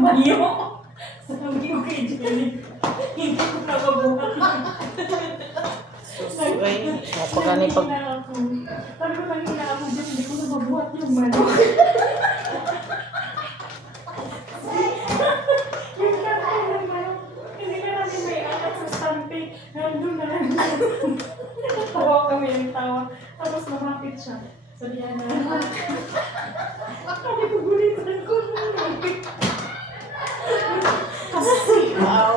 banyo. Sabi ko kay Jenny, hindi ko na mabuhay. Susuay. Napagani pag... Sabi ko kanina ako dyan, hindi ko na mabuhat yung manok. Yung kanta ng manok, hindi ka namin may akat sa stamping. Nandun na lang. Tawa kami yung tawa. Tapos lumapit siya. Sabihan na. Sabi ko gulitan ko na. Kasi, wow.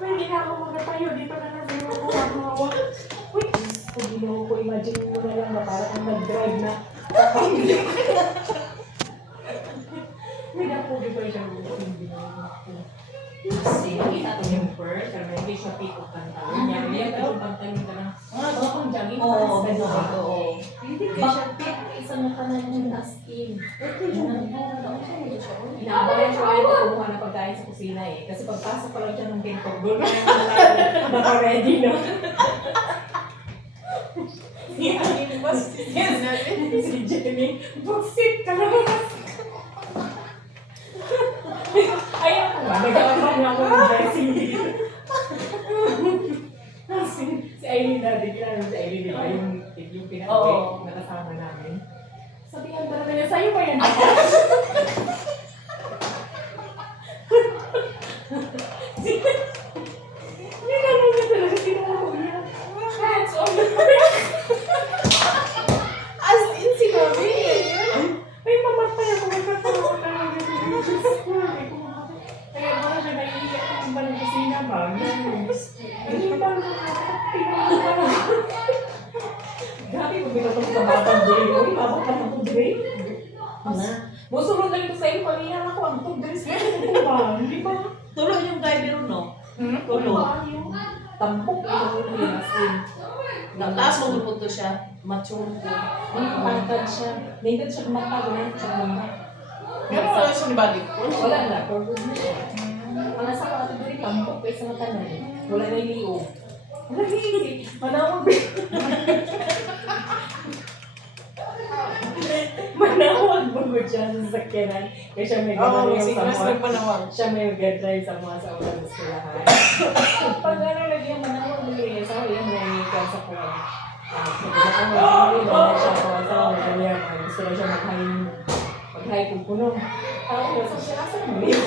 Hindi na ako magkatayo. Dito na lang sa'yo ako makawa. Uy, kung ginawa ko, imagine mo na lang na parang ang nag-drive na. May napugi ba siya hindi na kasi nakita ko yung bird, pero hindi siya pick-up kanta. Yan yung pagtanim ka na. Ito akong jogging Oo, pants. oo. Hindi ka siya pick. Isang nakanan yung as-in. Ito yung inaabayan siya kayo kung kumuha na pagkain sa kusina eh. Kasi pagpasok pa lang siya ng pinto, doon na yung naka-ready na. Si Jenny, buksit ka na naman. Ayaw ko ba? Nagkakaroon niya ako ng blessing dito. Si Aileen dati, kilala si Aileen, di ba? Yung pinaka-wait na kasama namin. Sabihan ba naman niya, sa'yo ba yan? Hindi naman niya talaga tinawag niya. Hands on the As in, si Mami. ay, mamatay ako. Magkatawa ka lang. Kaya ba siya naiiyak kung ba ng kusina ba? Hindi ba? Tinawag ka lang. Grabe, kung binatok sa batang Dre. Uy, mabot ka ng Dre. Musulod lang ito sa'yo. Pag-iyan ako ang Dre. Hindi ba? Hindi ba? Tulo yung driver, no? Tulo. Tampok yung linasin. Nagtaas mo gupunto siya. Machong ko. Pantad siya. Naintad siya kumanta. Ganyan siya kumanta. Pero wala siya ni body ko. Wala na. Purpose na siya. Ang nasa ka ito rin, tampok kayo sa matanan. Wala na yung liyo. Wala hindi. Manawag. Manawag mo mo siya sa sakyanan. Kaya siya may Oo, gano'n si sa Chris mga. nagpanawag. Siya may mag-drive sa mga sa ulang eskwelahan. Pag ano lagi yung manawag mo yun, sa yan may ikaw sa kuwan. Pagkakang mag-drive siya sa mga ganyan. Gusto na siya mag-high kung puno. Ako, sa siya sa mo yun.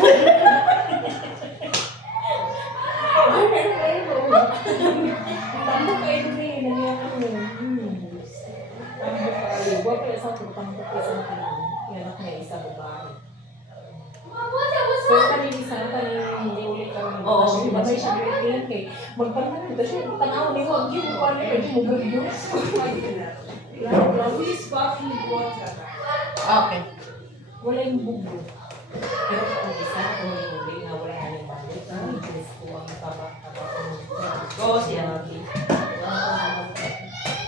Tambok kayo din eh, nangyayang ano yun. Tambok kayo. Huwag kayo sa akin, tambok kayo sa akin. Yanak niya isa babae. Pero kanina isa, hindi ulit kami. Oo, Matay siya grade kay magpanaw. Ito siya, tanaw ni Wag yun. Kung ano yun, mugod. Lawis pa, okay. Wala yung bugo. Pero kung isa, kung hindi nga wala na yung balit, ang Diyos ko ang tabak-tabak. Oo, siya.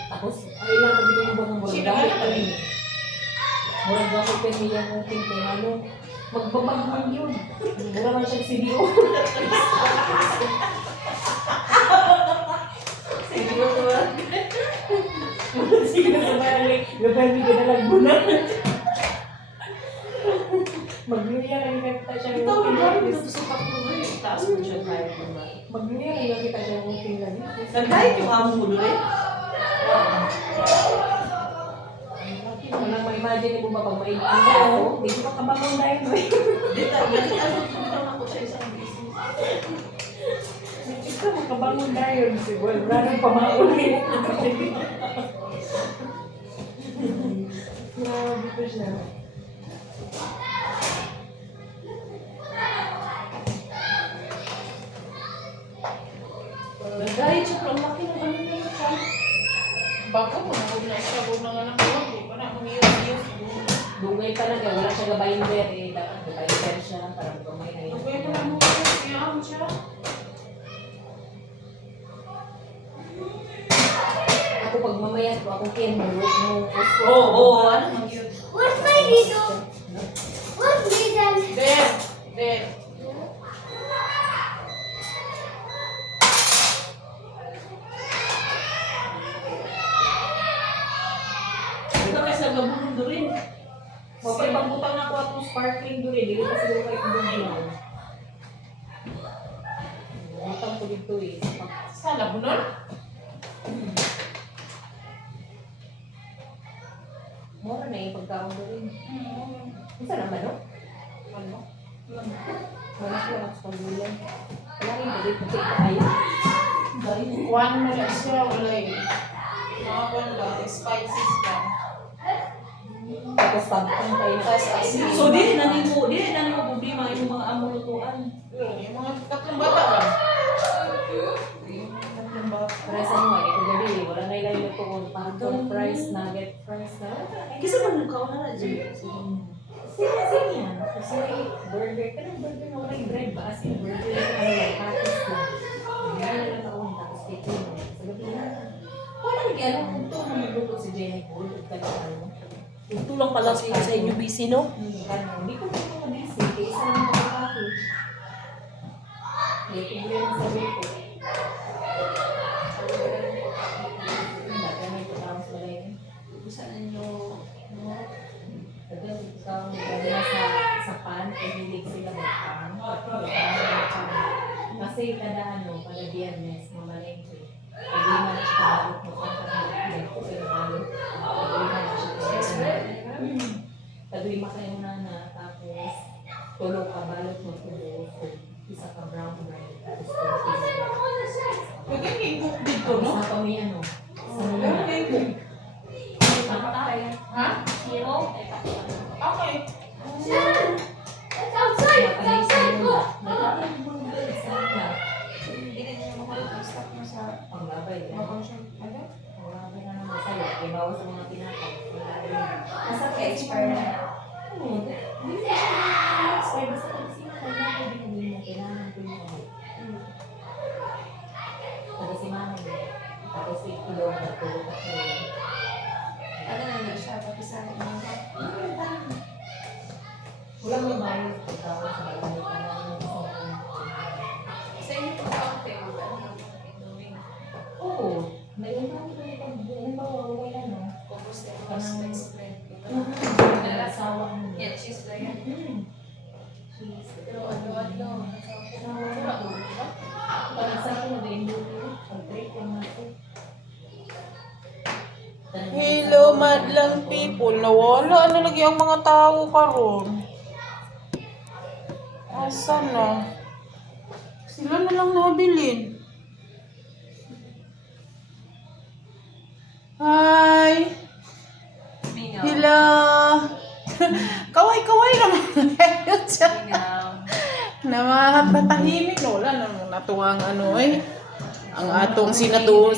Tapos, ang ilang nabili mo ba ng Sino gamit nga kami? Walang gamit kami yung uting kay ano. Magbabagman yun. Mura man siyang CDO. Sige mo ba? Sige na sa bayan. Gabay ko na lang bunan. Magluya lang kita siya ng Ito, uting. nagawin ito sa kapag taas mo siya tayo naman. Magluya lang kita siya ng uting lang. Nag-diet yung amo mo doon eh. Walang ma-imagine mo ba pag maiinig ako? Hindi ko makabangon dahil mo. Dito, ano ako sa isang business. Ito, makabangon dahil. Siguro, wala nang pamaon eh. Grabe ko siya. Nag-diet siya, pero ang laki ng ano na yun siya. Bako, manahog na siya, huwag na nga ng huwag. Di ba na, humiyos-hiyos. Dungay talaga, wala siya gabayinder eh. Dapat gabayinder siya para magkamay na yun. Pwede lang mo siya, kaya siya. Ako pag mamaya ko, ako kin, mo. Oo, ano man yun? What's my needle? What's needle? There, there. Ito kasi nagabulong doon rin. Mabay, pagbutang ako at spark ning duri, dili pa sila kay kuduglaw. Matang ko dito eh. Sa labunan? Mura na yung pagkaon duri. Isa naman, no? Ano? Malas sa pagbulan. Wala rin ba dito sa kayo? Kuwan mo lang siya, wala yun. Mga kuwan lang, spices lang. Tapos pagkang kayo. So dili na nimo problema yung mga amo lutuan. Yung mga tatlong bata lang. Tatlong ba? Para sa mga ito gabi, wala na ilang lutuon. Pangkong fries, nugget fries na. Kisa man ka na dyan. Sino yan? Kasi burger, kanang burger na walang bread ba? As in burger, ano lang, patis lang. Hindi na lang taon, tapos tikin. Sa gabi na. Wala nag kung ito na magluto si Jenny Paul, at ano. Ito lang pala sa inyo busy, no? Hindi ko ito mabisi, kaya isa lang nakakaki. Hindi ko bili ng sabi ko. Dati may patawang sa balay. Isa na nyo, Dati ikaw magdali na sa pan, kahilig sila magpan. Kasi kada kada biyernes, mamalengke. Paglima na siya kabalot mo ang kabalot ko, pero balot. Paglima na siya kabalot. Paglima kayo na, tapos tulo kabalot mo tulo. Isa ka brown bread, tapos Pwede yung cook dito, no? sa kami sa muna. Ha? hero, Okay. It's outside. It's outside. Look. hindi na nyo makapag-stop mo sa Panglabay. Ano? Panglabay na naman sa'yo. Ibawa sa mga tinapay. nasa expire na. Hindi na siya expire. Basta pag sinakay na, hindi mo kailangan ko yung Taga si mami. Tapos ikilo na tulog at Ano na siya, papisahin mo. wala may bayo sa pagkawa sa balay ka na Sa inyo po sa ako kayo, ano doing? Oo. Nailan ko yung pag-halimbawa wala Focus na ako sa explain. Asawa mo. Yeah, cheese lang yan. Cheese. Pero ano, Asawa mo. Pag sa akin, mag-endure ko. Pag-break lang natin. Hello, madlang people. Nawala na lagi ang mga tao karon. Asan na? Sila na lang nabilin. Hi! Mingaw. Hello! Kaway-kaway naman kayo siya. Mingaw. Namatahimik. Wala na natuwang ano eh. Ang atong sinadura.